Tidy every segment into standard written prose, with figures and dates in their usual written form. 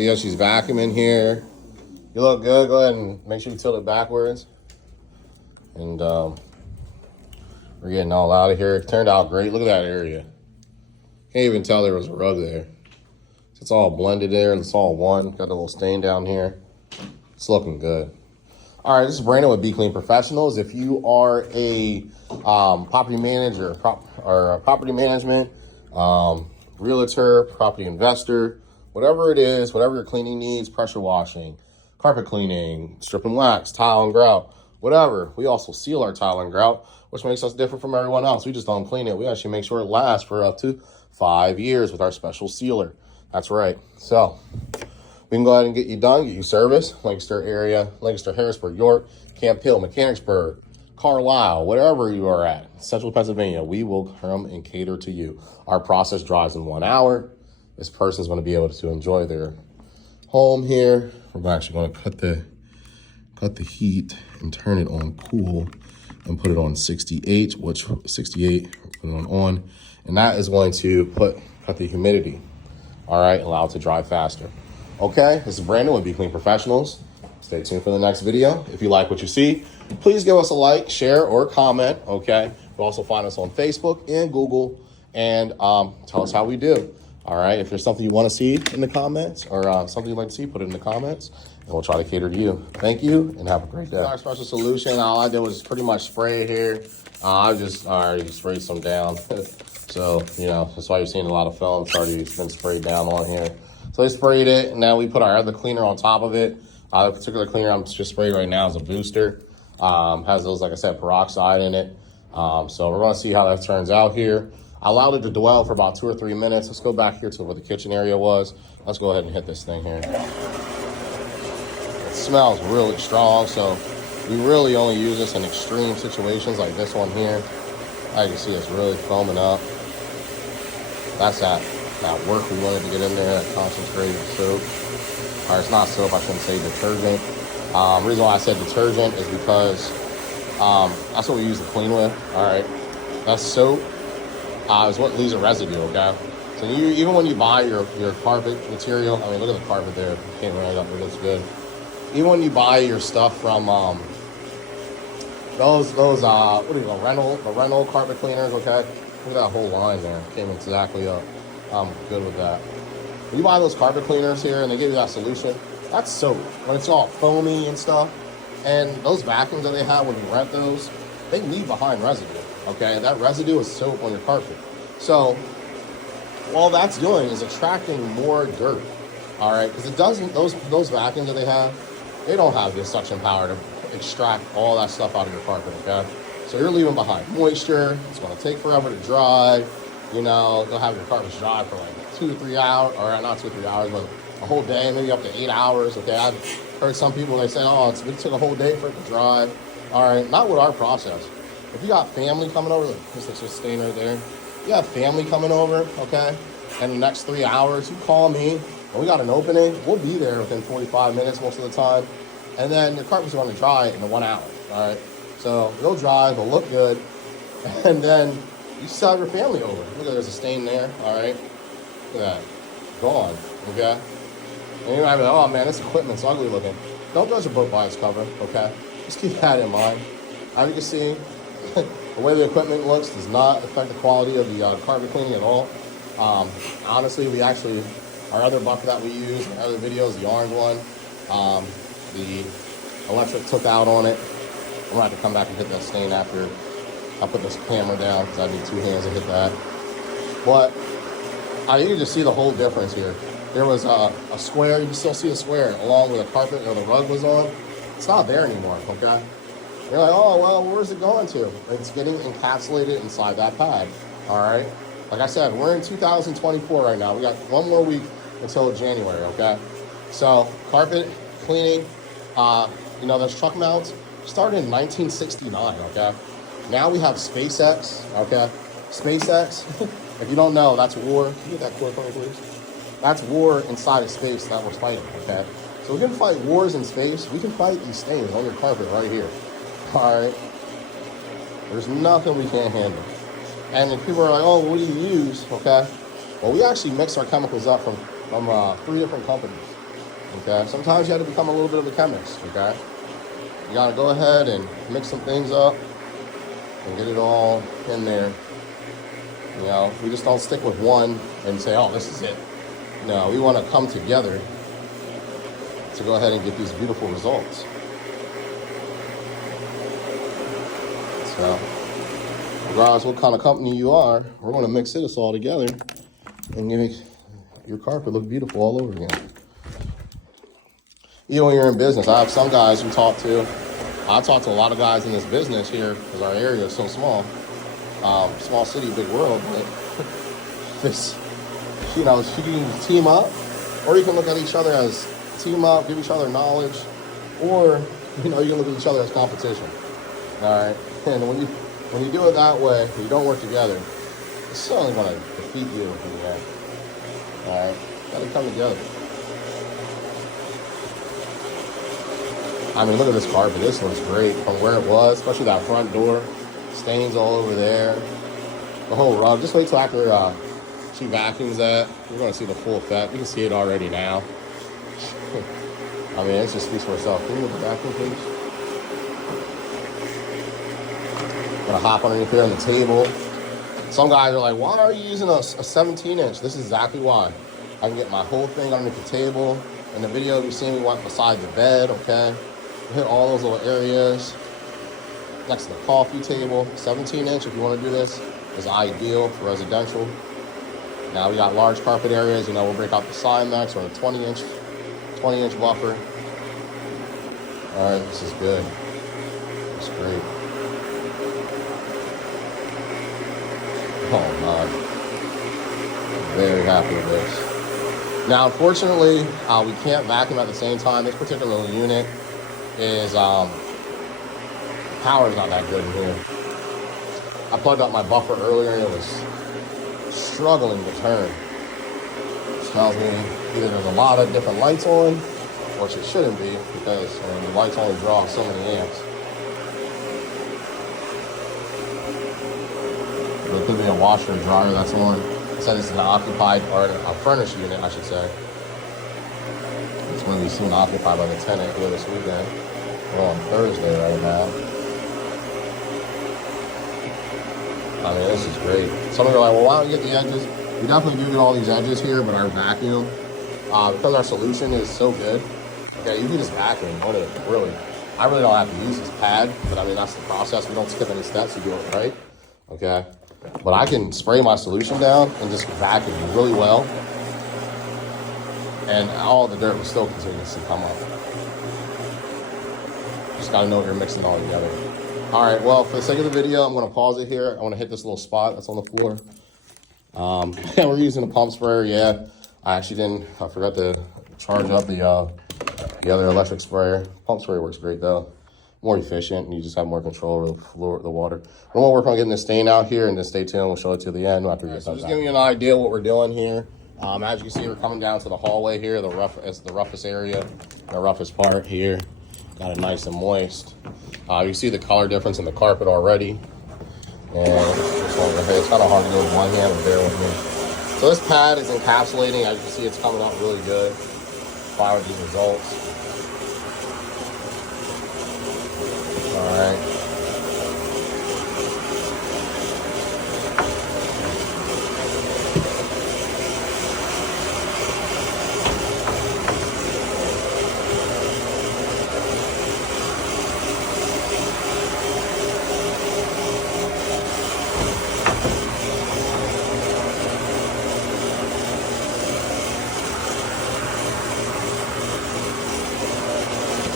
See how she's vacuuming here? You look good. Go ahead and make sure you tilt it backwards. And we're getting all out of here. It turned out great. Look at that area. Can't even tell there was a rug there. It's all blended there and it's all one. Got a little stain down here. It's looking good. All right, this is Brandon with Be Clean Professionals. If you are a property manager or property management, realtor, property investor, whatever it is, whatever your cleaning needs, pressure washing, carpet cleaning, strip and wax, tile and grout, whatever. We also seal our tile and grout, which makes us different from everyone else. We just don't clean it. We actually make sure it lasts for up to 5 years with our special sealer. That's right. So we can go ahead and get you done, get you service. Lancaster area, Lancaster, Harrisburg, York, Camp Hill, Mechanicsburg, Carlisle, wherever you are at, Central Pennsylvania, we will come and cater to you. Our process drives in 1 hour. This person's going to be able to enjoy their home here. We're actually going to cut the heat and turn it on cool and put it on 68, which 68, put it on, and that is going to cut the humidity. All right, allow it to dry faster. Okay, this is Brandon with Be Clean Professionals. Stay tuned for the next video. If you like what you see, please give us a like, share, or comment, okay? You'll also find us on Facebook and Google, and tell us how we do. All right, if there's something you want to see in the comments or something you'd like to see, put it in the comments, and we'll try to cater to you. Thank you, and have a great day. Our special solution, all I did was pretty much spray here. I just already sprayed some down. So, you know, that's why you're seeing a lot of film. It's already been sprayed down on here. So they sprayed it, and now we put our other cleaner on top of it. The particular cleaner I'm just spraying right now is a booster. Has those, like I said, peroxide in it. So we're going to see how that turns out here. I allowed it to dwell for about 2 or 3 minutes. Let's go back here to where the kitchen area was. Let's go ahead and hit this thing here. It smells really strong, so we really only use this in extreme situations like this one here. As you can see, it's really foaming up. That's that work we wanted to get in there, that concentrated soap. Or it's not soap, I shouldn't say detergent. The reason why I said detergent is because that's what we use to clean with, all right? That's soap. Is what leaves a residue, okay? So even when you buy your carpet material, I mean, look at the carpet there. Can't run it up, but it's good. Even when you buy your stuff from those what do you call rental carpet cleaners, okay? Look at that whole line there. Came exactly up. I'm good with that. When you buy those carpet cleaners here and they give you that solution, that's soap. When it's all foamy and stuff, and those vacuums that they have when you rent those, they leave behind residue. Okay, that residue is soap on your carpet. So all that's doing is attracting more dirt. All right, because it doesn't. Those vacuums that they have, they don't have the suction power to extract all that stuff out of your carpet. Okay, so you're leaving behind moisture. It's going to take forever to dry. You know, you'll have your carpets dry for like 2 to 3 hours, or not 2 or 3 hours, but a whole day, maybe up to 8 hours. Okay, I've heard some people, they say, oh, it took a whole day for it to dry. All right, not with our process. If you got family coming over, this is just staying right there. You have family coming over, okay, and the next 3 hours, you call me, and we got an opening, we'll be there within 45 minutes most of the time, and then the carpet's going to dry in 1 hour, all right? So they'll dry, they'll look good, and then you still have your family over. Look at, there's a stain there, all right? Look at that, gone, okay? And you might be like, oh man, this equipment's ugly looking. Don't judge a book by its cover, okay? Just keep that in mind. As you can see, the way the equipment looks does not affect the quality of the carpet cleaning at all. Honestly, our other bucket that we use in other videos, the orange one, the electric took out on it. I'm going to have to come back and hit that stain after I put this camera down because I need 2 hands to hit that. But you can just see the whole difference here. There was a square, you can still see a square along with the carpet or the rug was on. It's not there anymore, okay? You're like, oh, well, where's it going to? It's getting encapsulated inside that pad, all right? Like I said, we're in 2024 right now. We got 1 more week until January, okay? So carpet cleaning, you know, those truck mounts started in 1969, okay? Now we have SpaceX, okay? SpaceX, if you don't know, that's war. Can you get that cord for me, please? That's war inside of space that we're fighting, okay? So we can fight wars in space. We can fight these stains on your carpet right here. All right, there's nothing we can't handle. And if people are like, oh, what do you use? Okay, well, we actually mix our chemicals up from 3 different companies. Okay, sometimes you have to become a little bit of a chemist. Okay, you gotta go ahead and mix some things up and get it all in there. You know, we just don't stick with one and say, oh, this is it. No, we want to come together to go ahead and get these beautiful results. So, regardless what kind of company you are, we're going to mix this all together and make your carpet look beautiful all over again. Even when you're in business, I have some guys who talk to. I talk to a lot of guys in this business here because our area is so small. Small city, big world. But this, you know, you can team up, or you can look at each other as team up, give each other knowledge, or you know, you can look at each other as competition. All right, and when you do it that way, you don't work together, it's still only going to defeat you in the end. All right, got to come together. I mean, look at this carpet. This looks great from where it was, especially that front door. Stains all over there. The whole rug. Just wait till after she vacuums that. You're going to see the full effect. You can see it already now. I mean, it just speaks for itself. Can you move the vacuum, please? I'm going to hop underneath here on the table. Some guys are like, why are you using a 17-inch? This is exactly why. I can get my whole thing underneath the table. In the video, you see me walk beside the bed, okay? Hit all those little areas. Next to the coffee table, 17-inch, if you want to do this, is ideal for residential. Now we got large carpet areas, you know, we'll break out the Cymex or the 20-inch buffer. All right, this is good. It's great. Oh my, very happy with this. Now, unfortunately, we can't vacuum at the same time. This particular unit is power's not that good in here. I plugged up my buffer earlier and it was struggling to turn. Which tells me either there's a lot of different lights on, which it shouldn't be because the lights only draw so many amps. There could be a washer and dryer that's on. It said it's an occupied, or a furnished unit, I should say. It's going to be soon occupied by the tenant here this weekend. We're on Thursday right now. I mean, this is great. Some of you are like, well, why don't you get the edges? We definitely do get all these edges here, but our vacuum, because our solution is so good, okay, you can just vacuum on it, really. I really don't have to use this pad, but I mean, that's the process. We don't skip any steps, you do it right, okay? But I can spray my solution down and just vacuum really well, and all the dirt will still continuously come up. Just gotta know what you're mixing all together. All right, well, for the sake of the video, I'm gonna pause it here. I wanna hit this little spot that's on the floor. We're using a pump sprayer, yeah. I forgot to charge up the other electric sprayer. Pump sprayer works great though. More efficient, and you just have more control over the floor, the water. We're gonna work on getting this stain out here, and then stay tuned. We'll show it to the end after we get done. So just giving you an idea what we're doing here. As you can see, we're coming down to the hallway here. It's the roughest area, the roughest part here. Got it nice and moist. You see the color difference in the carpet already. And it's kind of hard to do with one hand, but bear with me. So this pad is encapsulating. As you can see, it's coming out really good. Fine with these results. All right.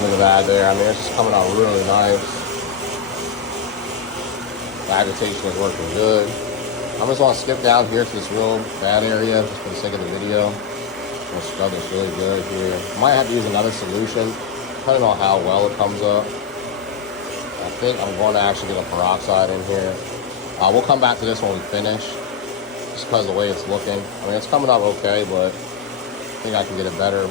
Look at that there. I mean, it's just coming out really nice. The agitation is working good. I'm just going to skip down here to this real bad area just for the sake of the video. I'm going to scrub this really good here. I might have to use another solution, depending on how well it comes up. I think I'm going to actually get a peroxide in here. We'll come back to this when we finish, just because of the way it's looking. I mean, it's coming out okay, but I think I can get it better.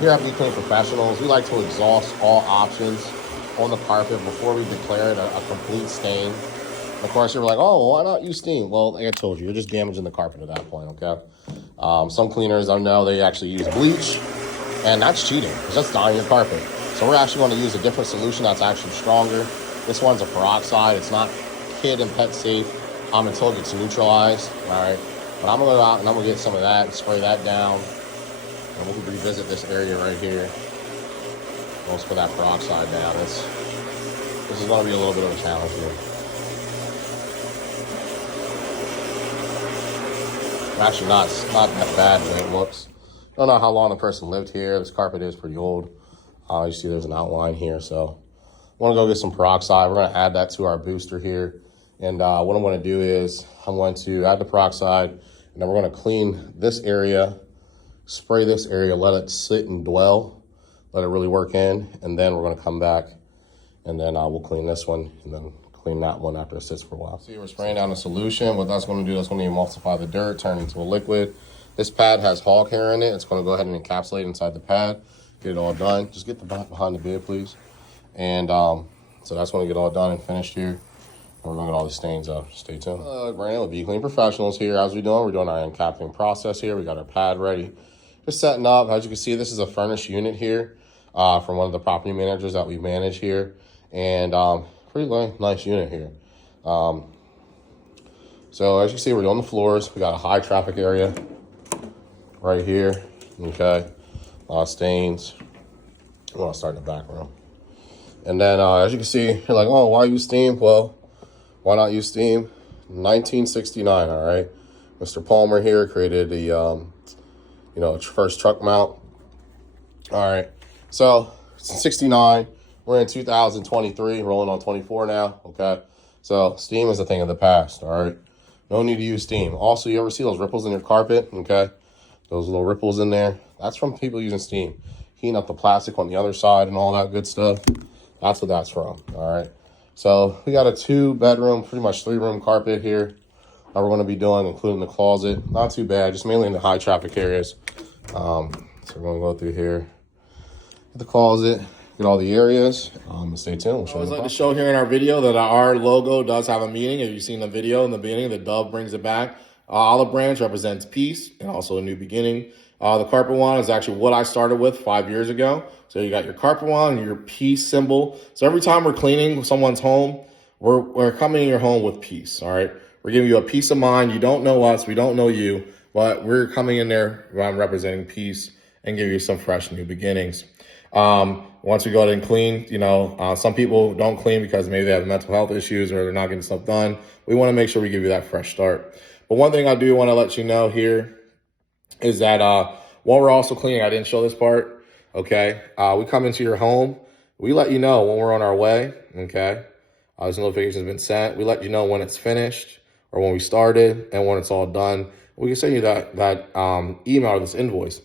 Here at Be Clean Professionals, we like to exhaust all options on the carpet before we declare it a complete stain. Of course, you're like, oh, well, why not use steam? Well, like I told you, you're just damaging the carpet at that point, okay? Some cleaners, I know, they actually use bleach And that's cheating. It's just dyeing your carpet. So we're actually going to use a different solution that's actually stronger. This one's a peroxide. It's not kid and pet safe until it gets neutralized. All right. But I'm going to go out and I'm going to get some of that and spray that down. And we'll revisit this area right here. Let's put that peroxide down. This is going to be a little bit of a challenge here. Actually, not that bad the way it looks. I don't know how long the person lived here. This carpet is pretty old. You see there's an outline here. So I want to go get some peroxide. We're going to add that to our booster here. And what I'm going to do is I'm going to add the peroxide, and then we're going to clean this area, spray this area, let it sit and dwell, let it really work in. And then we're going to come back, and then we'll clean this one, and then clean that one after it sits for a while. See, we're spraying down the solution. What that's going to do, that's going to emulsify the dirt, turn it into a liquid. This pad has hog hair in it. It's going to go ahead and encapsulate inside the pad. Get it all done. Just get the back behind the bed, please. And so that's going to get all done and finished here. We're going to get all the stains up. Stay tuned. Brandon with Be Clean Professionals here. As we're doing our encapsulating process here. We got our pad ready. Just setting up. As you can see, this is a furnished unit here from one of the property managers that we manage here. And pretty nice unit here. So as you see, we're doing the floors. We got a high traffic area right here. Okay. A lot of stains. I want to start in the back room. And then as you can see, you're like, oh, why use steam? Well, why not use steam? 1969, all right? Mr. Palmer here created the, first truck mount. All right, so 69, we're in 2023, rolling on 24 now, okay? So steam is a thing of the past, all right? No need to use steam. Also, you ever see those ripples in your carpet, okay? Those little ripples in there, that's from people using steam. Heating up the plastic on the other side and all that good stuff. That's what that's from, all right? So we got a 2-bedroom, pretty much 3-room carpet here that we're going to be doing, including the closet. Not too bad, just mainly in the high traffic areas. So we're going to go through here, get the closet, get all the areas. Stay tuned. We'll show you. I always like to show here in our video that our logo does have a meaning. If you've seen the video in the beginning, the dove brings it back. Olive branch represents peace and also a new beginning. The carpet wand is actually what I started with 5 years ago. So you got your carpet wand and your peace symbol. So every time we're cleaning someone's home, we're coming in your home with peace, all right? We're giving you a peace of mind. You don't know us, we don't know you, but we're coming in there representing peace and give you some fresh new beginnings. Once we go ahead and clean, some people don't clean because maybe they have mental health issues or they're not getting stuff done. We want to make sure we give you that fresh start. But one thing I do want to let you know here is that while we're also cleaning, I didn't show this part, okay? We come into your home. We let you know when we're on our way, okay? This notification has been sent. We let you know when it's finished or when we started and when it's all done. We can send you that email or this invoice.